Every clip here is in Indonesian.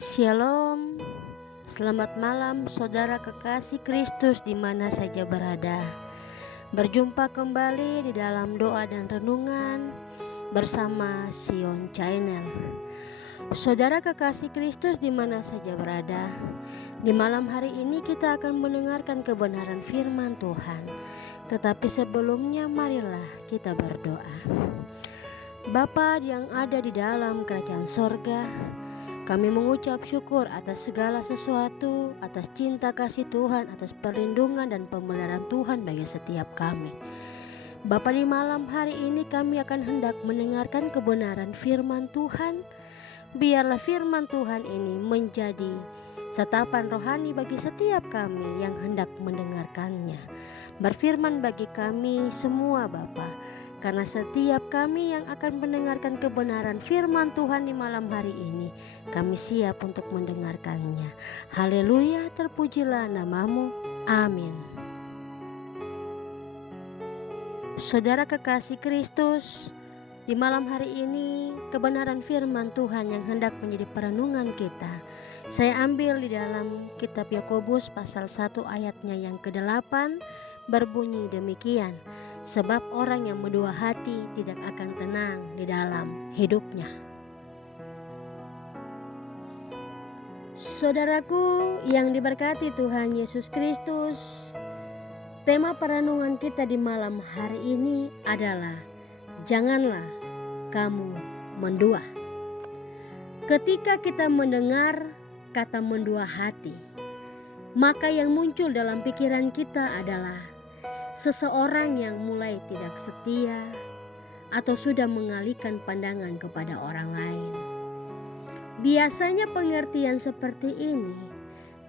Shalom, selamat malam saudara kekasih Kristus di mana saja berada. Berjumpa kembali di dalam doa dan renungan bersama Sion Channel. Saudara kekasih Kristus di mana saja berada, di malam hari ini kita akan mendengarkan kebenaran firman Tuhan. Tetapi sebelumnya marilah kita berdoa. Bapa yang ada di dalam kerajaan sorga, kami mengucap syukur atas segala sesuatu, atas cinta kasih Tuhan, atas perlindungan dan pemeliharaan Tuhan bagi setiap kami. Bapa, di malam hari ini kami akan hendak mendengarkan kebenaran firman Tuhan. Biarlah firman Tuhan ini menjadi satapan rohani bagi setiap kami yang hendak mendengarkannya. Berfirman bagi kami semua Bapa, karena setiap kami yang akan mendengarkan kebenaran firman Tuhan di malam hari ini, kami siap untuk mendengarkannya. Haleluya, terpujilah namamu. Amin. Saudara kekasih Kristus, di malam hari ini kebenaran firman Tuhan yang hendak menjadi perenungan kita, saya ambil di dalam kitab Yakobus pasal 1 ayatnya yang ke-8, berbunyi demikian: sebab orang yang mendua hati tidak akan tenang di dalam hidupnya. Saudaraku yang diberkati Tuhan Yesus Kristus, tema perenungan kita di malam hari ini adalah janganlah kamu mendua. Ketika kita mendengar kata mendua hati, maka yang muncul dalam pikiran kita adalah seseorang yang mulai tidak setia atau sudah mengalihkan pandangan kepada orang lain. Biasanya pengertian seperti ini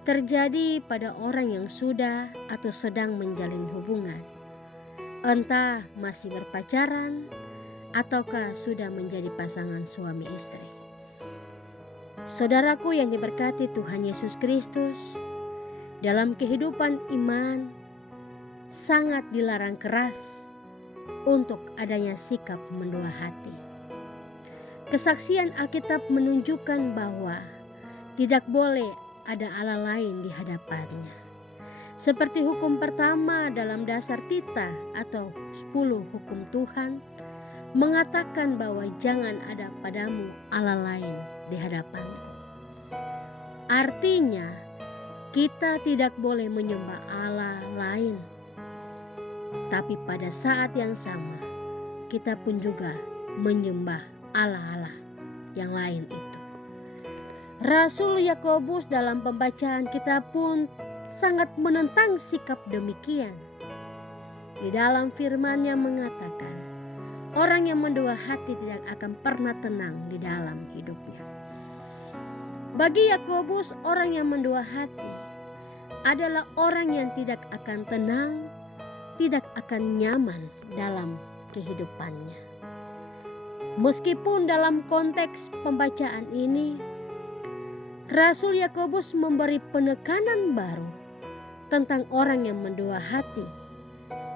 terjadi pada orang yang sudah atau sedang menjalin hubungan, entah masih berpacaran ataukah sudah menjadi pasangan suami istri. Saudaraku yang diberkati Tuhan Yesus Kristus, dalam kehidupan iman sangat dilarang keras untuk adanya sikap mendua hati. Kesaksian Alkitab menunjukkan bahwa tidak boleh ada Allah lain di hadapannya. Seperti hukum pertama dalam dasar Tita atau 10 hukum Tuhan mengatakan bahwa jangan ada padamu Allah lain di hadapanku. Artinya kita tidak boleh menyembah Allah lain. Tapi pada saat yang sama, kita pun juga menyembah Allah-Allah yang lain itu. Rasul Yakobus dalam pembacaan kita pun sangat menentang sikap demikian. Di dalam firman-Nya mengatakan, orang yang mendua hati tidak akan pernah tenang di dalam hidupnya. Bagi Yakobus, orang yang mendua hati adalah orang yang tidak akan tenang, tidak akan nyaman dalam kehidupannya. Meskipun dalam konteks pembacaan ini Rasul Yakobus memberi penekanan baru tentang orang yang mendua hati,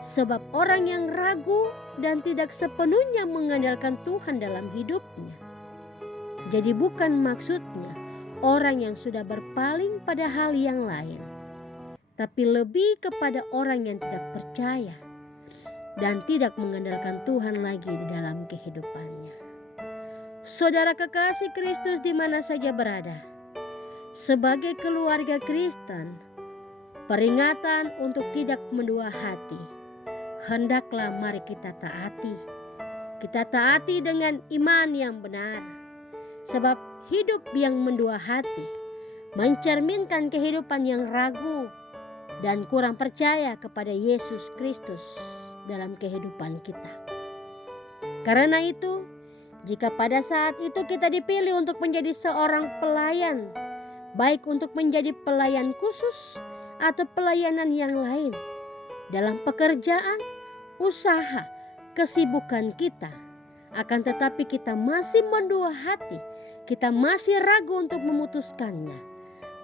sebab orang yang ragu dan tidak sepenuhnya mengandalkan Tuhan dalam hidupnya. Jadi bukan maksudnya orang yang sudah berpaling pada hal yang lain, tapi lebih kepada orang yang tidak percaya dan tidak mengandalkan Tuhan lagi di dalam kehidupannya. Saudara kekasih Kristus di mana saja berada, sebagai keluarga Kristen, peringatan untuk tidak mendua hati hendaklah mari kita taati. Kita taati dengan iman yang benar, sebab hidup yang mendua hati mencerminkan kehidupan yang ragu dan kurang percaya kepada Yesus Kristus dalam kehidupan kita. Karena itu, jika pada saat itu kita dipilih untuk menjadi seorang pelayan, baik untuk menjadi pelayan khusus atau pelayanan yang lain, dalam pekerjaan, usaha, kesibukan kita, akan tetapi kita masih mendua hati, kita masih ragu untuk memutuskannya,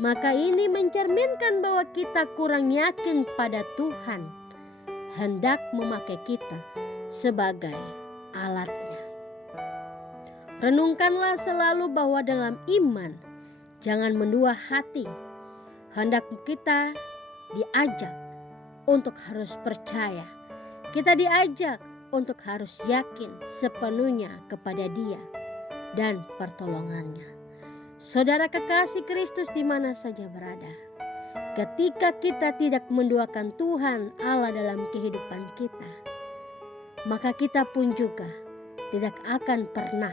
maka ini mencerminkan bahwa kita kurang yakin pada Tuhan hendak memakai kita sebagai alatnya. Renungkanlah selalu bahwa dalam iman Jangan mendua hati. Hendak kita diajak untuk harus percaya. Kita diajak untuk harus yakin sepenuhnya kepada Dia dan pertolongannya. Saudara kekasih Kristus di mana saja berada, ketika kita tidak menduakan Tuhan Allah dalam kehidupan kita, maka kita pun juga tidak akan pernah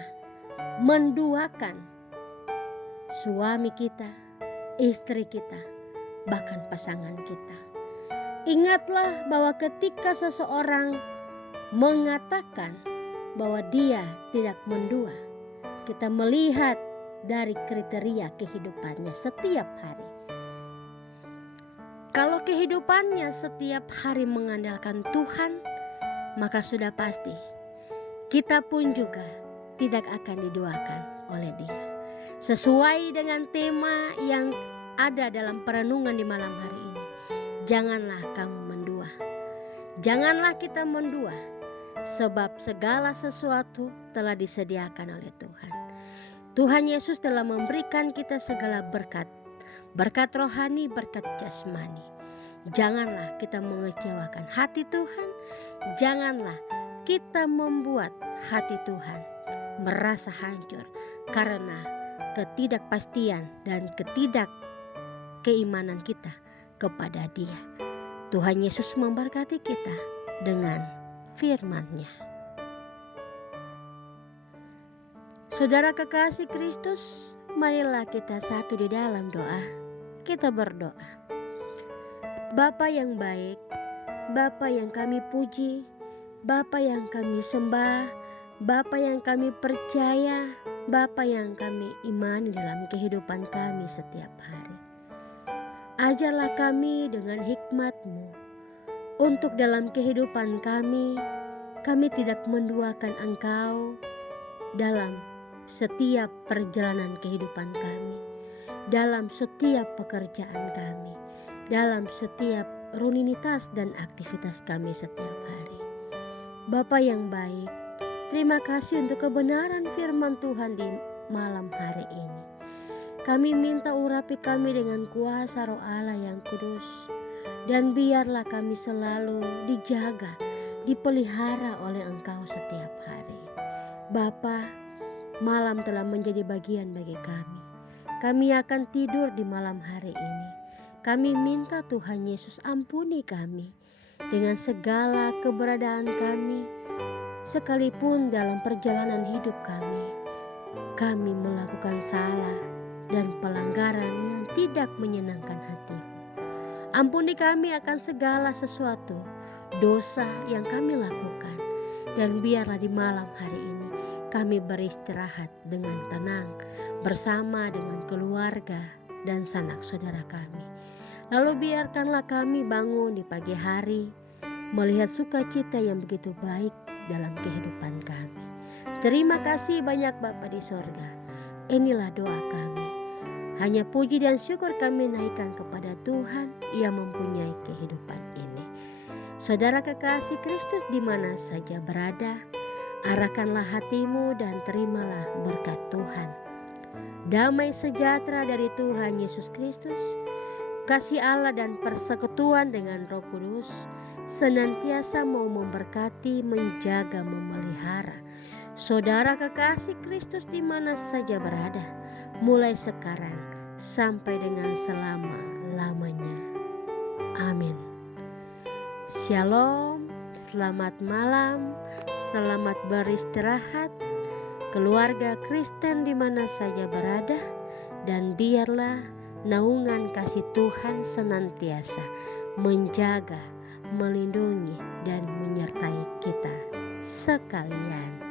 menduakan suami kita, istri kita, bahkan pasangan kita. Ingatlah bahwa ketika seseorang mengatakan bahwa dia tidak mendua, kita melihat dari kriteria kehidupannya setiap hari. Kalau kehidupannya setiap hari mengandalkan Tuhan, maka sudah pasti kita pun juga tidak akan diduakan oleh Dia. Sesuai dengan tema yang ada dalam perenungan di malam hari ini, janganlah kamu mendua. Janganlah kita mendua, sebab segala sesuatu telah disediakan oleh Tuhan. Tuhan Yesus telah memberikan kita segala berkat, berkat rohani, berkat jasmani. Janganlah kita mengecewakan hati Tuhan. Janganlah kita membuat hati Tuhan merasa hancur karena ketidakpastian dan keimanan kita kepada Dia. Tuhan Yesus memberkati kita dengan firman-Nya. Saudara kekasih Kristus, marilah kita satu di dalam doa. Kita berdoa. Bapa yang baik, Bapa yang kami puji, Bapa yang kami sembah, Bapa yang kami percaya, Bapa yang kami imani dalam kehidupan kami setiap hari. Ajarlah kami dengan hikmat-Mu untuk dalam kehidupan kami tidak menduakan Engkau dalam setiap perjalanan kehidupan kami, dalam setiap pekerjaan kami, dalam setiap rutinitas dan aktivitas kami setiap hari. Bapa yang baik, terima kasih untuk kebenaran firman Tuhan di malam hari ini. Kami minta urapi kami dengan kuasa Roh Allah yang kudus, dan biarlah kami selalu dijaga, dipelihara oleh Engkau setiap hari. Bapa, malam telah menjadi bagian bagi kami. Kami akan tidur di malam hari ini. Kami minta Tuhan Yesus ampuni kami dengan segala keberadaan kami, sekalipun dalam perjalanan hidup kami melakukan salah dan pelanggaran yang tidak menyenangkan hati-Mu. Ampuni kami akan segala sesuatu dosa yang kami lakukan, dan biarlah di malam hari ini kami beristirahat dengan tenang bersama dengan keluarga dan sanak saudara kami. Lalu biarkanlah kami bangun di pagi hari melihat sukacita yang begitu baik dalam kehidupan kami. Terima kasih banyak Bapa di sorga. Inilah doa kami. Hanya puji dan syukur kami naikkan kepada Tuhan yang mempunyai kehidupan ini. Saudara kekasih Kristus di mana saja berada, arahkanlah hatimu dan terimalah berkat Tuhan. Damai sejahtera dari Tuhan Yesus Kristus, kasih Allah dan persekutuan dengan Roh Kudus senantiasa mau memberkati, menjaga, memelihara saudara kekasih Kristus di mana saja berada, mulai sekarang sampai dengan selama-lamanya. Amin. Shalom, selamat malam, selamat beristirahat, keluarga Kristen di mana saja berada, dan biarlah naungan kasih Tuhan senantiasa menjaga, melindungi, dan menyertai kita sekalian.